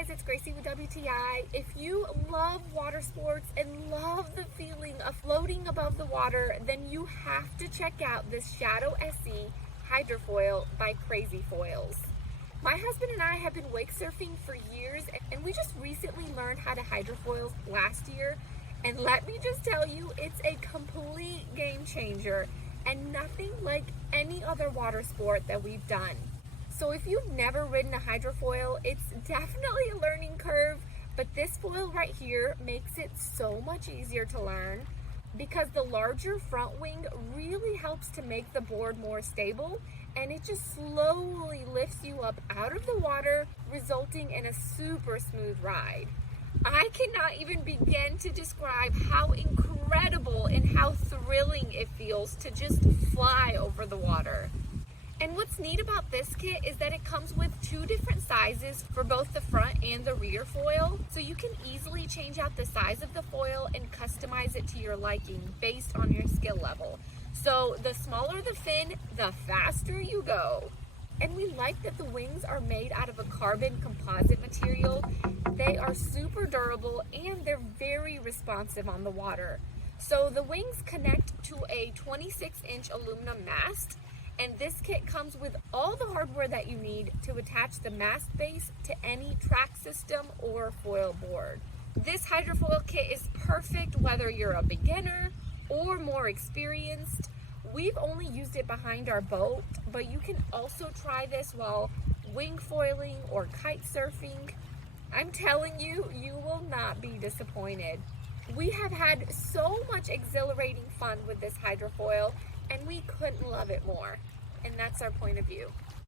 guys, it's Gracie with WTI. If you love water sports and love the feeling of floating above the water, then you have to check out this Shadow SE Hydrofoil by CrazyFoils. My husband and I have been wake surfing for years, and we just recently learned how to hydrofoil last year. And let me just tell you, it's a complete game changer and nothing like any other water sport that we've done. So if you've never ridden a hydrofoil, it's definitely a learning curve, but this foil right here makes it so much easier to learn because the larger front wing really helps to make the board more stable, and it just slowly lifts you up out of the water, resulting in a super smooth ride. I cannot even begin to describe how incredible and how thrilling it feels to just fly over the water. And what's neat about this kit is that it comes with 2 different sizes for both the front and the rear foil, so you can easily change out the size of the foil and customize it to your liking based on your skill level. So the smaller the fin, the faster you go. And we like that the wings are made out of a carbon composite material. They are super durable and they're very responsive on the water. So the wings connect to a 26-inch aluminum mast, and this kit comes with all the hardware that you need to attach the mast base to any track system or foil board. This hydrofoil kit is perfect whether you're a beginner or more experienced. We've only used it behind our boat, but you can also try this while wing foiling or kite surfing. I'm telling you, you will not be disappointed. We have had so much exhilarating fun with this hydrofoil, and we couldn't love it more. And that's our point of view.